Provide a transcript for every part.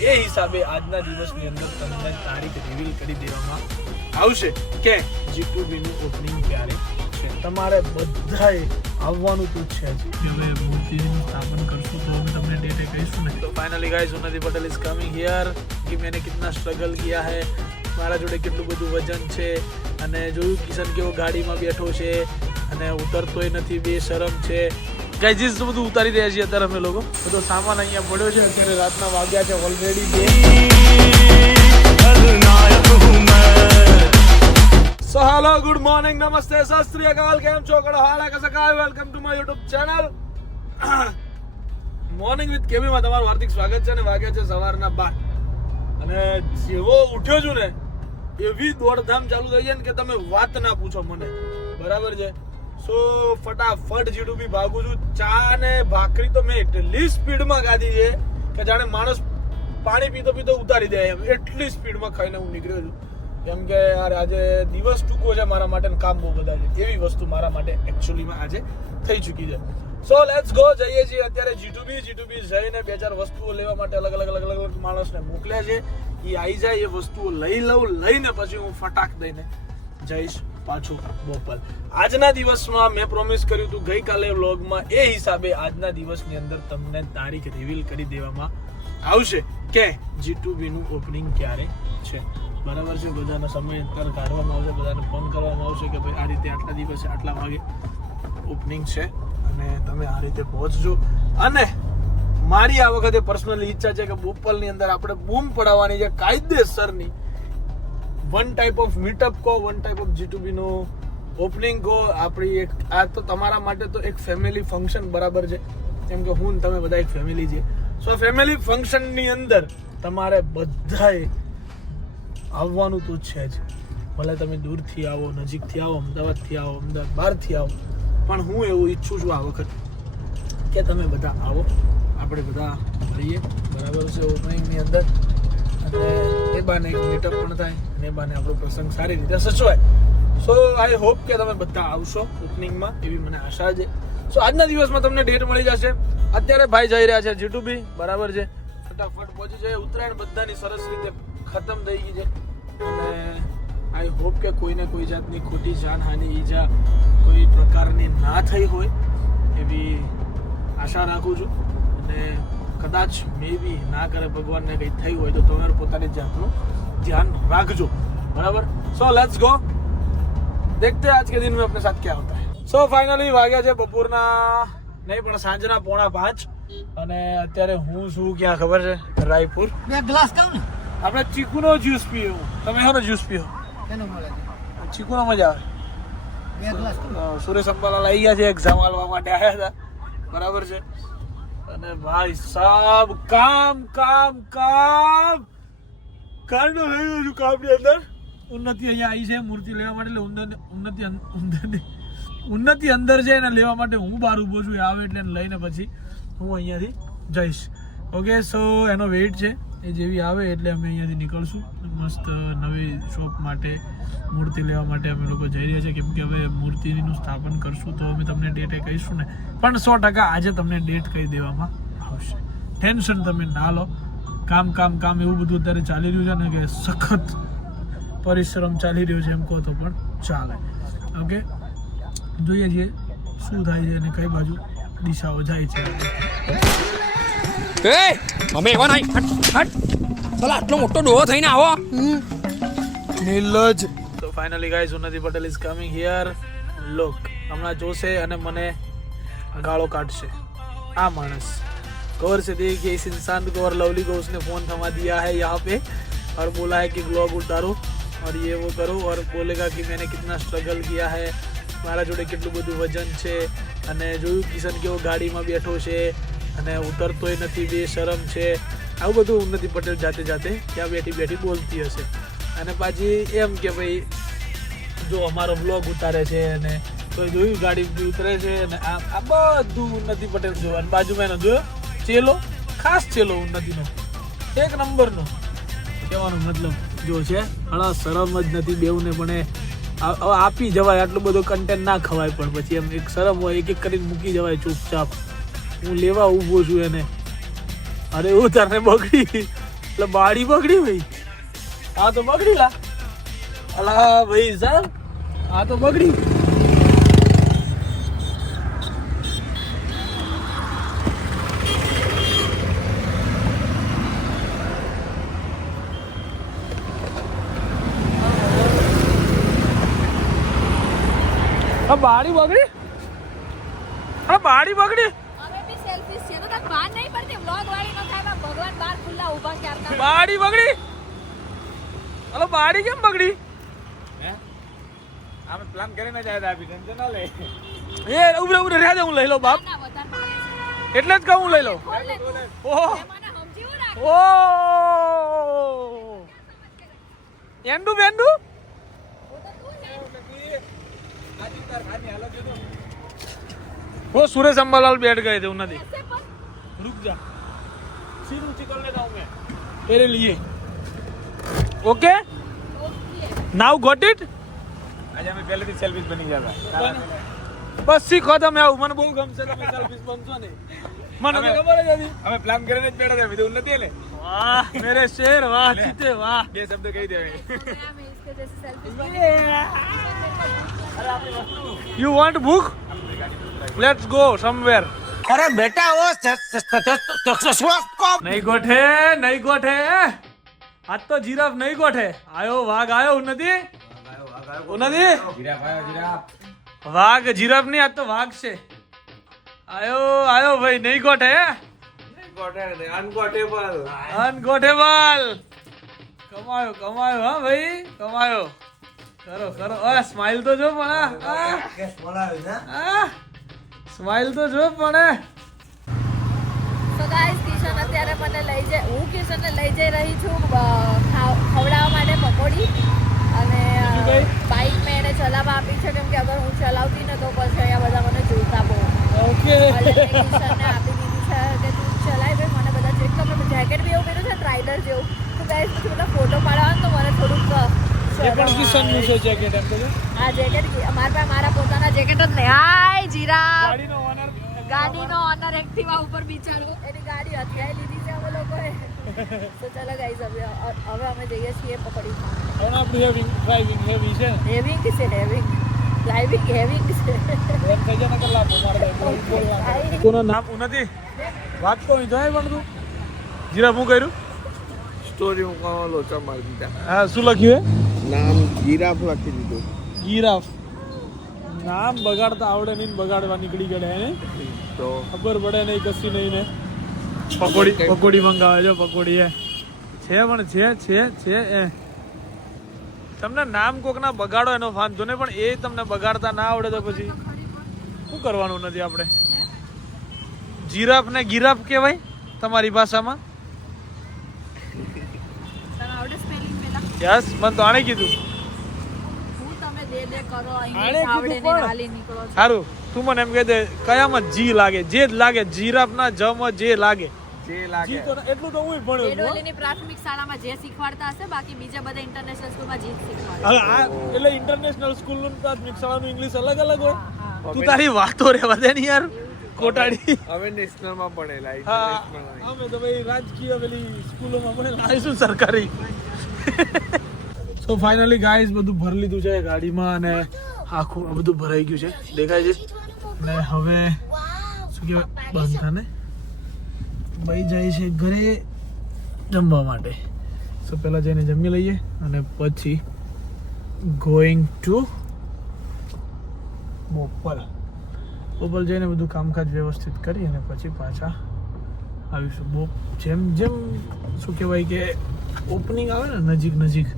એ હિસાબે આજના દિવસની અંદર તમને તારીખ રિવીલ કરી દેવામાં આવશે કે G2B નું ઓપનિંગ ક્યારે છે. તમારે બધાએ આવવાનું તો છે જ. હવે મૂર્તિનું સ્થાપન કરશું તો અમે તમને ડેટ કહીશું ને. તો ફાઇનલી ગાઈઝ ઉન્નતિ પટેલ ઇઝ કમિંગ હિયર કે मैंने कितना स्ट्रगल किया है, મારા જોડે કેટલું બધું વજન છે અને જોયું કિશન કેવો ગાડીમાં બેઠો છે અને ઉતરતોય નથી, બે શરમ છે. ગાઈઝ તો બધું ઉતારી રહ્યા છીએ અત્યારે અમે લોકો. બધો સામાન અહીંયા પડ્યો છે. અત્યારે રાતના વાગ્યા છે already 2. So hello, good morning, નમસ્તે, સત શ્રી અકાલ, કેમ છો? કડો હાલ કે સકાય. Welcome to my YouTube channel morning with KB માં તમારું હાર્દિક સ્વાગત છે. અને વાગ્યા છે સવારના 12 અને જેવો ઉઠ્યો છું ને એવી દોડધામ ચાલુ થઈ જાય ને કે તમે વાત ના પૂછો મને. બરાબર છે. સો ફટાફટ G2B ભાગું છું. ચા ને ભાખરી તો મેં એટલી સ્પીડમાં ખાધી છે કે જાણે માણસ પાણી પીતો પીતો ઉતારી દે એમ. એટલી સ્પીડમાં ખાઈને હું નીકળ્યો છું કેમ કે યાર આજે દિવસ ટૂંકો છે મારા માટે, કામ બહુ બધા છે. એવી વસ્તુ મારા માટે એકચ્યુઅલીમાં આજે થઈ ચૂકી છે. સો લેટ્સ ગો, જઈએ છીએ અત્યારે G2B જઈને 2-4 વસ્તુઓ લેવા માટે અલગ અલગ માણસને મોકલ્યા છે. એ આવી જાય, એ વસ્તુઓ લઈને પછી હું ફટાક દઈને જઈશ પાછું બોપલ. આજના દિવસમાં મેં પ્રોમિસ કર્યું હતું ગઈકાલે વ્લોગમાં, એ હિસાબે આજના દિવસની અંદર તમને તારીખ રિવીલ કરી દેવામાં આવશે કે G2B નું ઓપનિંગ ક્યારે છે. બરાબર છે. બધાનો સમય અત્યારે કાઢવામાં આવશે, બધાને ફોન કરવામાં આવશે કે ભાઈ આ રીતે આટલા દિવસે આટલા વાગે ઓપનિંગ છે અને તમે આ રીતે પહોંચજો. અને મારી આ વખતે પર્સનલી ઈચ્છા છે કે બોપલની અંદર આપણે બૂમ પડાવવાની છે કાયદેસરની. વન ટાઈપ ઓફ મીટઅપ કહો, વન ટાઈપ ઓફ G2B નો ઓપનિંગ કહો. આપણી એક આ તો તમારા માટે તો એક ફેમિલી ફંક્શન બરાબર છે, કેમ કે હું તમે બધા એક ફેમિલી છે. સો ફેમિલી ફંક્શનની અંદર તમારે બધાએ આવવાનું તો છે જ. ભલે તમે દૂરથી આવો, નજીકથી આવો, અમદાવાદથી આવો, અમદાવાદ બહારથી આવો, પણ હું એવું ઈચ્છું છું આ વખત કે તમે બધા આવો, આપણે બધા મળીએ. બરાબર છે. ઓપનિંગની અંદર અને એ બાને એક મીટઅપ પણ થાય અને એ બાને આપણો પ્રસંગ સારી રીતે સચવાય. સો આઈ હોપ કે તમે બધા આવશો ઓપનિંગમાં, એવી મને આશા છે. સો આજના દિવસમાં તમને ડેટ મળી જશે. અત્યારે ભાઈ જઈ રહ્યા છે G2B. બરાબર છે. ફટાફટ પહોંચી જાય. ઉત્તરાયણ બધાની સરસ રીતે ખતમ થઈ ગઈ છે અને આઈ હોપ કે કોઈને કોઈ જાતની ખોટી જાનહાનિ, ઈજા કોઈ પ્રકારની ના થઈ હોય એવી આશા રાખું છું. અને કદાચ મે બી ના કરે ભગવાનને કંઈ થઈ હોય તો તમારે પોતાની જાતનું ધ્યાન રાખજો. બરાબર. સો લેટ્સ ગો, देखते हैं आज के दिन में अपने साथ क्या होता है. સો ફાઇનલી વાગ્યા છે બપોરના નહીં પણ સાંજના 4:45 અને અત્યારે હું છું ક્યાં ખબર છે? રાયપુર. 2 ગ્લાસ કાવ ને આપણે ચીકુનો જ્યુસ પીવો. તમે એનો જ્યુસ પીવો? કેનો મળે? ચીકુનો મજા આવે. 2 ગ્લાસ સુરેશ અંબાલાલ આવી ગયા છે, એક્ઝામ આલવા માટે આવ્યા હતા. બરાબર છે. અને ભાઈ સાહેબ કામ કાંડો થઈ ગયો છું કામની અંદર. ઉન્નતિ અહીંયા આવી છે મૂર્તિ લેવા માટે. એટલે ઉન્નતિ અંદર છે એને લેવા માટે હું બહાર ઊભો છું. એ આવે એટલે એને લઈને પછી હું અહીંયાથી જઈશ. ઓકે. સો એનો વેઇટ છે. એ જેવી આવે એટલે અમે અહીંયાથી નીકળશું મસ્ત નવી શોપ માટે, મૂર્તિ લેવા માટે અમે લોકો જઈ રહ્યા છીએ. કેમ કે હવે મૂર્તિનું સ્થાપન કરશું તો અમે તમને ડેટ કહીશું ને. પણ 100% આજે તમને ડેટ કહી દેવામાં આવશે. ટેન્શન તમે ના લો. કામ એવું બધું અત્યારે ચાલી રહ્યું છે ને કે સખત પરિશ્રમ ચાલી રહ્યો છે એમ કહો તો પણ ચાલે. ઓકે. જોઈએ છીએ શું થાય છે અને કઈ બાજુ દિશાઓ જાય છે. અમે એવા નહીં હટ ભલા આટલો મોટો ડોહો થઈને આવો નીલજ. તો ફાઇનલી ગાઈઝ ઉન્નતિ Patel is coming here. Look, હમણાં જોશે અને મને ગાળો કાઢશે આ માણસ. गौर से देखिए इस इंसान को और लवली को उसने फोन थमा दिया है यहाँ पे और बोला है कि ब्लॉग उतारो और ये वो करो और बोलेगा कि मैंने कितना स्ट्रगल किया है, મારા જોડે કેટલું બધું વજન છે અને જોયું કિશન કેવો ગાડીમાં બેઠો છે અને ઉતરતોય નથી, બે શરમ છે. આવું બધું ઉન્નતિ પટેલ જાતે ત્યાં બેઠી બોલતી હશે. અને પાછી એમ કે ભાઈ જો અમારો બ્લોગ ઉતારે છે અને તો જોયું ગાડી ઉતરે છે અને આ બધું ઉન્નતિ પટેલ જોવાનું. બાજુમાં એનો જોયો ચેલો, ખાસ ચેલો ઉન્નતિનો, 1 નંબરનો. કહેવાનો મતલબ જો છે હળા શરમ જ નથી બેઉને. પણ હવે આપી જવાય, આટલું બધું કન્ટેન્ટ ના ખવાય. પણ પછી એમ એક શરમ હોય, એક કરીને મૂકી જવાય ચૂપચાપ. હું લેવા ઊભો છું એને. અરે હું તને બગડી એટલે બાડી બગડી ભાઈ, આ તો બગડી લા. અલા ભાઈ સાહેબ, આ તો બગડી. આ બાડી બગડી, આ બાડી બગડી. અમે બી સેલ્ફીસ છે તો તક વાર નહીં પડતી વ્લોગ વાળી ન થાય માં ભગવાન બાર ખુલ્લા ઊભા ક્યારના. બાડી બગડી. અલો બાડી કેમ બગડી? અમે પ્લાન કરીને જ આવ્યા હતા, ટેન્શન ના લે. એ ઉભરે ઉભરે રહેજે, હું લઈ લઉં બાપ. ના વધારે મારે છે. એટલે જ કહું હું લઈ લઉં. ખોલ લે તું. ઓહો મને સમજીવું રાખ. ઓ એન્ડુ બેન્ડુ. હું તો તું છે. આજી તાર ખાની હાલત જો. वो सूरज अंबालाल बैठ गए थे उन्होंने. ऐसे पर रुक जा, सीधू चिकन लेता हूँ मैं तेरे लिए. Okay okay now got it. આજે અમે પહેલેથી સેલ્ફીસ બની ગયા બસ શીખો તમે આવું, મને બહુ ગમશે તમે સેલ્ફીસ બનશો ને, મને તો ખબર જ હતી. અમે પ્લાન કરીને જ બેઠા હતા, વિધું નથી ને. વાહ મેરે શેર, વાહ ચીતે વાહ. બે શબ્દ કહી દેવે. गया मैं इसके जैसे selfie you want book? Let's go somewhere. અરે બેટા ઓ नहीं गोठे, नहीं गोठे, आज तो जिराफ नहीं गोठे. आयो वाघ आयो उन्नति, उन्नति જીરાફ આવ્યો, જીરાફ. वाघ जिराफ नहीं, आज तो वाघ से आयो आयो भाई. नहीं गोठे, અનકોટેબલ. अनगोठेबल. कमायो कमायो हाँ भाई कमायो. करो करो. स्माइल तो जो पण स्माइल तो जो पण. તો ગાઈસ કિશન અત્યારે મને લઈ જાય, હું કિશનને લઈ જઈ રહી છું ખવડાવવા માટે પકોડી. અને બાઇક મેં એને ચલાવવા આપી છે કેમ કે અગર હું ચલાવતી ને તો પછી અહીંયા બધા મને જોતા બહુ. ओके એટલે મેં કિશનને આપી દીધી છે કે તું ચલાવી ભાઈ, મને બધા ચેક કરો. જેકેટ બી એવું પહેર્યું છે રાઇડર જેવું. તો ગાઈસ પછી બધા ફોટો પાડવા તો મને થોડુંક ये पण किशन નું છે જેકેટ એમ તો. આ જેકેટ મારા પાસે મારા પોતાના જેકેટ જ નહીં. હાય જીરા, ગાડીનો ઓનર ગાડીનો ઓનર એક્ટિવા ઉપર બિચારો, એની ગાડી હથિયાઈ લીધી છે અમે લોકોએ. તો ચાલો ગાઈસ હવે અમે જઈએ છીએ પકડી. હવે આપણું હેવિંગ ડ્રાઇવિંગ હેવી છે ને, હેવિંગ છે, હેવિંગ ડ્રાઇવિંગ હેવિંગ છે. એમ થઈ જાય ને કલાક મારે કોનો નામ ઉન્નતિ વાત તો અહીં જાય પણ તું જીરા હું કર્યું સ્ટોરી હું કહો લોચા મારી દીધા. હા શું લખ્યું હે નામ જીરાફ લખી દીધું. ગીરાફ. નામ બગાડતા આવડે નહીં ને બગાડવા નીકળી ગયા એને તો ખબર પડે નહીં કશી નહીં ને. પકોડી પકોડી મંગાવે છે, પકોડી હે છે પણ છે એ. તમને નામ કોકના બગાડો એનો વાંધો નહીં, પણ એ તમને બગાડતા ના આવડે તો પછી શું કરવાનું નથી આપણે. જીરાફ ને ગીરાફ કહેવાય તમારી ભાષામાં? તને આવડે સ્પેલિંગ પેલા? યસ, મને તો આણે કીધું. હું તમે દે કરો આણે ઇંગ્લિશ આવડે કીધું ને પણ. નાલી નીકળો છો. સારું તું મને એમ કહી દે કયામાં જી લાગે? જે જ લાગે. જીરાફ ના જમાં જે લાગે. જે લાગે. જી તો એટલું તો હું ભણ્યો છું. ડેડોલીની પ્રાથમિક શાળામાં જે શીખવાડતા હશે, બાકી બીજા બધા ઇન્ટરનેશનલ સ્કૂલમાં જે શીખવાડે. હવે આ એટલે ઇન્ટરનેશનલ સ્કૂલ નું પ્રાથમિક શાળાનું ઇંગ્લિશ અલગ અલગ હોય. હા. તું તારી વાતો રહેવા દે ને યાર કોટાડી. હવે નેશનલ માં ભણેલા, હા ઇન્ટરનેશનલ અમે તો ભાઈ રાજકીય પેલી સ્કૂલોમાં ભણેલા, આવીશું સરકારી. સો ફાઇનલી ગાઈસ બધું ભરી લીધું છે ગાડીમાં અને આખું બધું ભરાઈ ગયું છે દેખાય છે. ને હવે શું કહેવાય બંધાને ભાઈ જાય છે ઘરે જમવા માટે. સો પહેલાં જઈને જમી લઈએ અને પછી ગોઈંગ ટુ બોપલ. બોપલ જઈને બધું કામકાજ વ્યવસ્થિત કરી અને પછી પાછા આવીશું. જેમ જેમ શું કહેવાય કે ઓપનિંગ આવે ને નજીક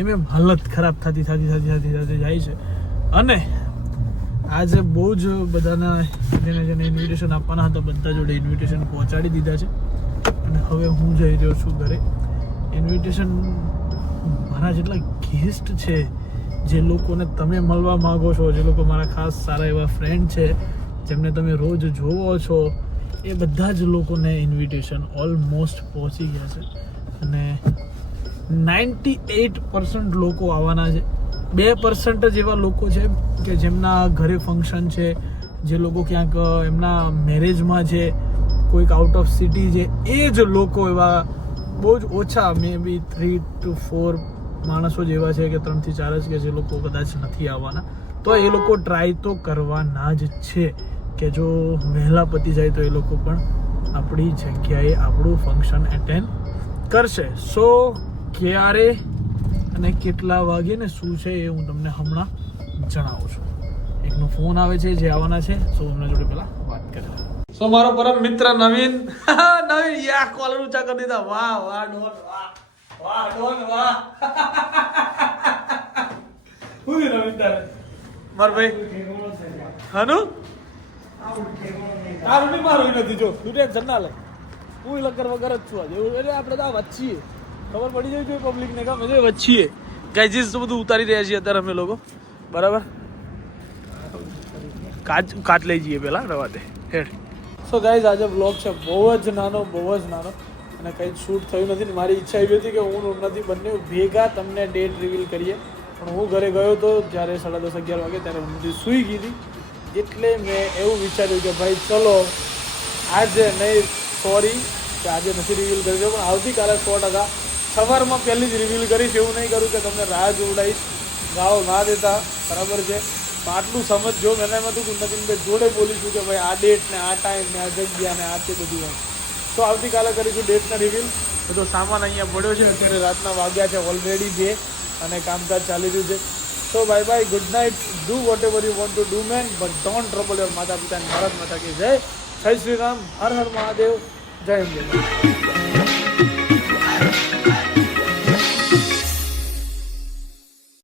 એમ હાલત ખરાબ થતી જાય છે. અને આજે બહુ જ બધાના જેને ઇન્વિટેશન આપવાના હતા બધા જોડે ઇન્વિટેશન પહોંચાડી દીધા છે. અને હવે હું જઈ રહ્યો છું ઘરે. ઇન્વિટેશન મારા જેટલા ગેસ્ટ છે, જે લોકોને તમે મળવા માગો છો, જે લોકો મારા ખાસ સારા એવા ફ્રેન્ડ છે, જેમને તમે રોજ જોવો છો, એ બધા જ લોકોને ઇન્વિટેશન ઓલમોસ્ટ પહોંચી ગયા છે. અને 98% લોકો આવવાના છે. 2% જ એવા લોકો છે કે જેમના ઘરે ફંક્શન છે, જે લોકો ક્યાંક એમના મેરેજમાં છે, કોઈક આઉટ ઓફ સિટી છે, એ જ લોકો એવા બહુ જ ઓછા મે બી 3 to 4 માણસો જેવા છે કે 3 થી 4 જ કે જે લોકો કદાચ નથી આવવાના, તો એ લોકો ટ્રાય તો કરવાના જ છે કે જો વહેલા પતી જાય તો એ લોકો પણ આપણી જગ્યાએ આપણું ફંક્શન એટેન્ડ કરશે. સો ક્યારે અને કેટલા વાગે ને શું છે એ હું તમને હમણાં જણાવું છું. એકનો ફોન આવે છે જે આવવાના છે, સો એમના જોડે પહેલા વાત કરીએ. સો મારો પરમ મિત્ર નવીન નવીન યા કોલર ઊંચા કરી દીધા. વાહ વાહ ડોન વાહ વાહ ડોન વાહ. હું છે નવીન તારે માર ભાઈ હનુ તારું નહીં મારું નથી. જો તું ટેન્શન ના લે, હું લગર વગર જ છું આજે. એટલે આપણે તો આ વચ્ચીએ ખબર પડી જાય છે પબ્લિકને કામ છે વચ્ચીએ ગાઈઝીસ તો બધું ઉતારી રહ્યા છીએ અત્યારે અમે લોકો. બરાબર કાચ લઈ જઈએ પહેલાં રવાતે હેડ. સો ગાઈઝ આજે બ્લોગ છે બહુ જ નાનો અને કંઈ શૂટ થયું નથી ને મારી ઈચ્છા એવી હતી કે હું નથી બંને ભેગા તમને ડેટ રિવીલ કરીએ, પણ હું ઘરે ગયો હતો જ્યારે 10:30-11 વાગે ત્યારે ઊંધી સૂઈ ગઈ હતી. એટલે મેં એવું વિચાર્યું કે ભાઈ ચલો આજે નહીં, સોરી કે આજે નથી રિવીલ કરી દઉં, પણ આવતીકાલે 100% સવારમાં પહેલી જ રિવીલ કરીશ. એવું નહીં કરું કે તમને રાહ જોવડાવીશ, ગાળો ના દેતા, બરાબર છે. તો આટલું સમજજો. મેં એમાં તું નવીનભાઈ જોડે બોલીશું કે ભાઈ આ ડેટ ને આ ટાઈમ ને આ જગ્યા ને આ તે બધું એમ. તો આવતીકાલે કરીશું ડેટના રિવીલ. બધો સામાન અહીંયા પડ્યો છે. અત્યારે રાતના વાગ્યા છે ઓલરેડી 2 અને કામકાજ ચાલી રહ્યું છે. So bye bye, good night, do whatever you want to do man, but don't trouble your માતા પિતા. ભારત માતા કી જય. જય શ્રી રામ, હર હર મહાદેવ, જય અંબે.